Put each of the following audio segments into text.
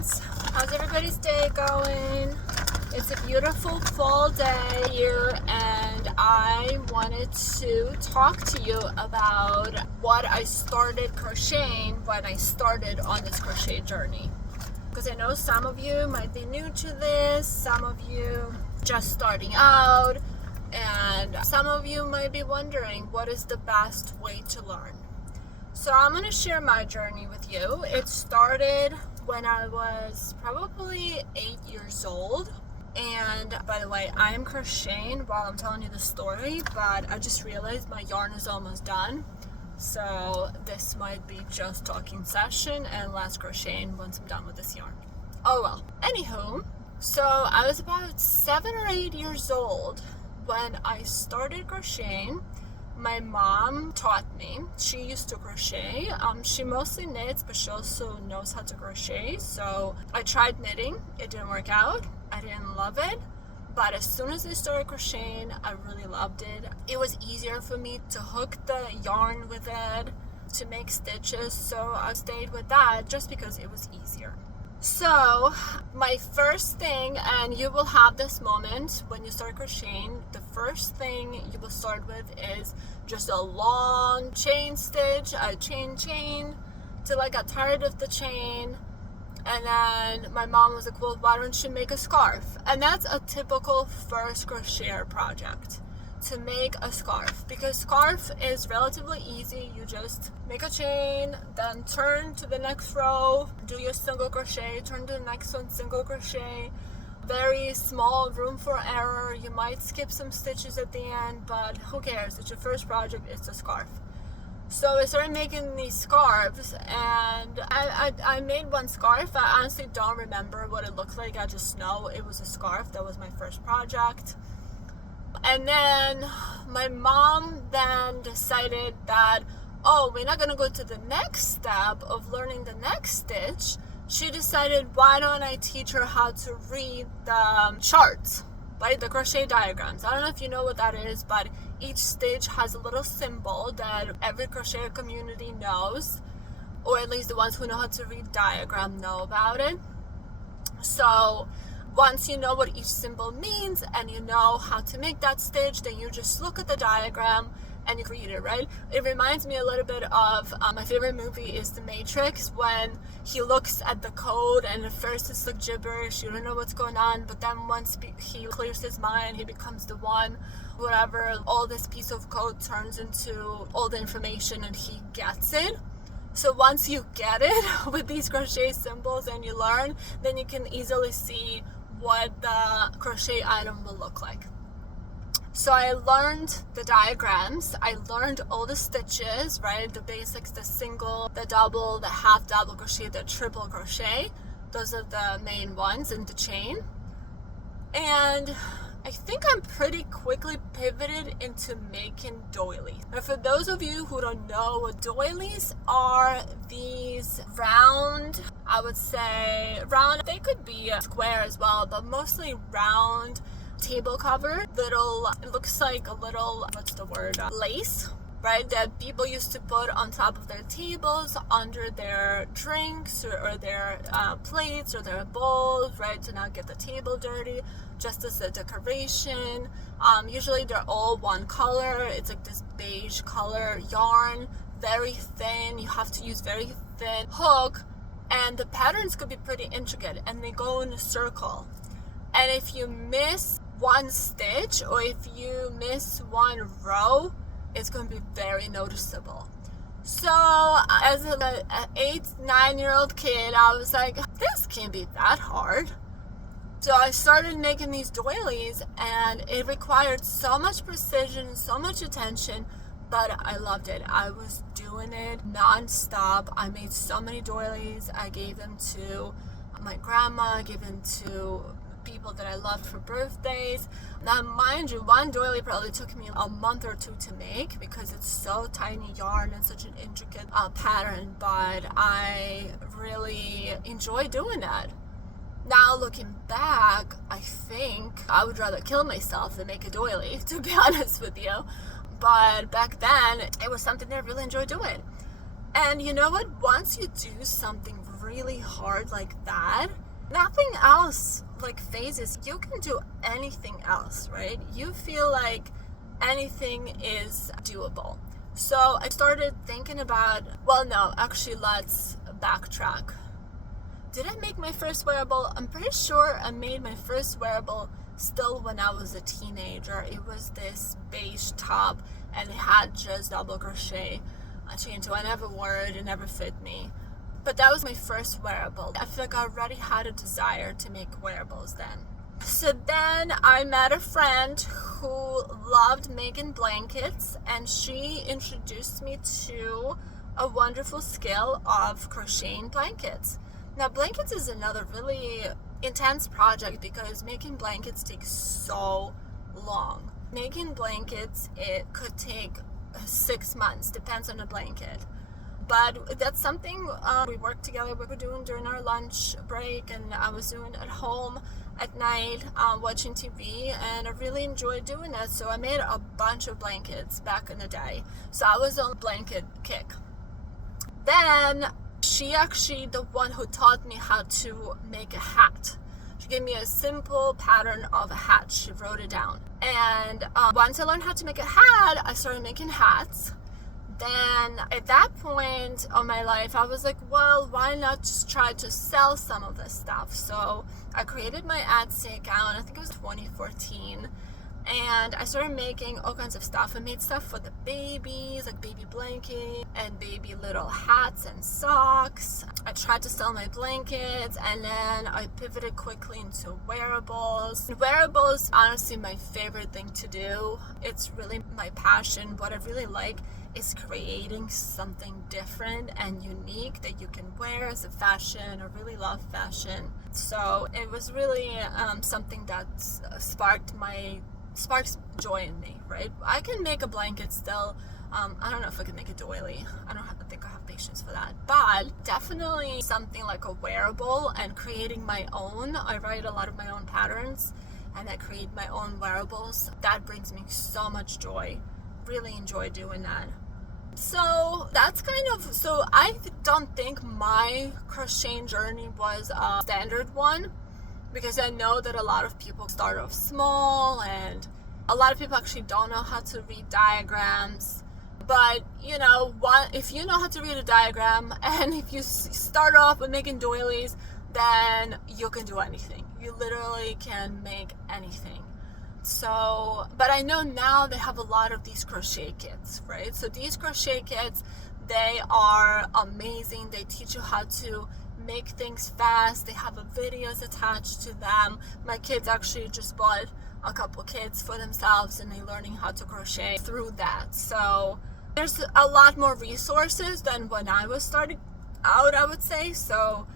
friends, how's everybody's day going? It's a beautiful fall day here and I wanted to talk to you about what I started crocheting when I started on this crochet journey. Because I know some of you might be new to this, some of you just starting out, and some of you might be wondering what is the best way to learn. So I'm going to share my journey with you. It started when I was probably 8 years old. And by the way, I am crocheting while I'm telling you the story, but I just realized my yarn is almost done. So this might be just talking session and less crocheting once I'm done with this yarn. Oh well. Anywho, so I was about 7 or 8 years old when I started crocheting. My mom taught me. She used to crochet. She mostly knits, but she also knows how to crochet. So I tried knitting. It didn't work out. I didn't love it. But as soon as I started crocheting, I really loved it. It was easier for me to hook the yarn with it, to make stitches. So I stayed with that just because it was easier. So my first thing, and you will have this moment when you start crocheting, the first thing you will start with is just a long chain stitch, a chain till I got tired of the chain. And then my mom was like, well, why don't you make a scarf? And that's a typical first crocheter project, to make a scarf, because scarf is relatively easy. You just make a chain, then turn to the next row, do your single crochet, turn to the next one, single crochet. Very small room for error. You might skip some stitches at the end, but who cares? It's your first project. It's a scarf. So I started making these scarves, and I made one scarf. I honestly don't remember what it looked like. I just know it was a scarf. That was my first project. And then my mom then decided that, oh, we're not going to go to the next step of learning the next stitch. She decided, why don't I teach her how to read the charts, right? The crochet diagrams. I don't know if you know what that is, but each stitch has a little symbol that every crocheter community knows, or at least the ones who know how to read diagram know about it. So once you know what each symbol means and you know how to make that stitch, then you just look at the diagram and you read it, right? It reminds me a little bit of my favorite movie is The Matrix, when he looks at the code and at first it's like gibberish, you don't know what's going on, but then once he clears his mind, he becomes the one, whatever, all this piece of code turns into all the information and he gets it. So once you get it with these crochet symbols and you learn, then you can easily see what the crochet item will look like. So I learned the diagrams, I learned all the stitches, right? The basics, the single, the double, the half double crochet, the triple crochet. Those are the main ones in the chain. And I think I'm pretty quickly pivoted into making doilies. Now for those of you who don't know what doilies are, these round, I would say round, they could be square as well, but mostly round table cover, little, it looks like a little, what's the word, lace, right, that people used to put on top of their tables, under their drinks or their plates or their bowls, right, to not get the table dirty, just as a decoration. Usually they're all one color. It's like this beige color yarn, very thin. You have to use very thin hook, and the patterns could be pretty intricate, and they go in a circle. And if you miss one stitch or if you miss one row, it's going to be very noticeable. So as an 8-9-year-old kid, I was like, this can't be that hard. So I started making these doilies, and it required so much precision, so much attention, but I loved it. I was doing it non-stop. I made so many doilies. I gave them to my grandma, I gave them to people that I loved for birthdays. Now mind you, one doily probably took me a month or two to make because it's so tiny yarn and such an intricate pattern, but I really enjoy doing that. Now looking back, I think I would rather kill myself than make a doily, to be honest with you. But back then, it was something that I really enjoyed doing. And you know what? Once you do something really hard like that, nothing else like phases. You can do anything else, right? You feel like anything is doable. So I started thinking about, well, no, actually, let's backtrack. Did I make my first wearable? I'm pretty sure I made my first wearable still when I was a teenager. It was this beige top and it had just double crochet chain, so I never wore it. It never fit me. But that was my first wearable. I feel like I already had a desire to make wearables then. So then I met a friend who loved making blankets, and she introduced me to a wonderful skill of crocheting blankets. Now, blankets is another really intense project because making blankets takes so long. Making blankets, it could take 6 months, depends on the blanket. But that's something we worked together. We were doing during our lunch break, and I was doing at home at night watching TV, and I really enjoyed doing that. So I made a bunch of blankets back in the day. So I was on a blanket kick. Then she actually the one who taught me how to make a hat. She gave me a simple pattern of a hat. She wrote it down. And once I learned how to make a hat, I started making hats. Then at that point of my life, I was like, well, why not just try to sell some of this stuff? So I created my Etsy account. I think it was 2014. And I started making all kinds of stuff. I made stuff for the babies, like baby blanket and baby little hats and socks. I tried to sell my blankets, and then I pivoted quickly into wearables. Wearables, honestly, my favorite thing to do. It's really my passion. What I really like is creating something different and unique that you can wear as a fashion. I really love fashion. So it was really something that sparks joy in me, right? I can make a blanket still. I don't know if I can make a doily. I think I have patience for that. But definitely something like a wearable and creating my own. I write a lot of my own patterns and I create my own wearables. That brings me so much joy. Really enjoy doing that. So that's so I don't think my crocheting journey was a standard one, because I know that a lot of people start off small and a lot of people actually don't know how to read diagrams. But if you know how to read a diagram and if you start off with making doilies, then you can do anything. You literally can make anything. So, but I know now they have a lot of these crochet kits, right? So these crochet kits, they are amazing. They teach you how to make things fast. They have videos attached to them. My kids actually just bought a couple kits for themselves, and they're learning how to crochet through that. So there's a lot more resources than when I was starting out, I would say. So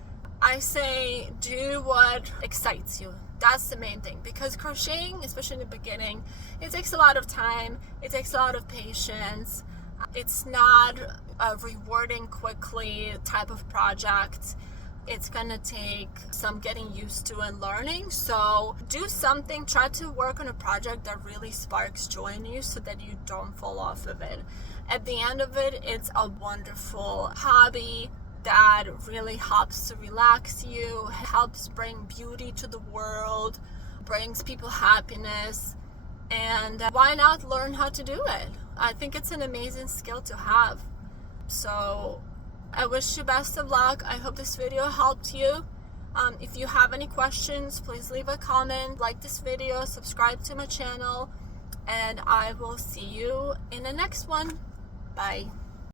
I say do what excites you. That's the main thing, because crocheting, especially in the beginning, it takes a lot of time. It takes a lot of patience. It's not a rewarding quickly type of project. It's gonna take some getting used to and learning. So do something, try to work on a project that really sparks joy in you so that you don't fall off of it. At the end of it, it's a wonderful hobby that really helps to relax you, helps bring beauty to the world, brings people happiness, and why not learn how to do it? I think it's an amazing skill to have. So I wish you best of luck. I hope this video helped you. If you have any questions, please leave a comment, like this video, subscribe to my channel, and I will see you in the next one. Bye.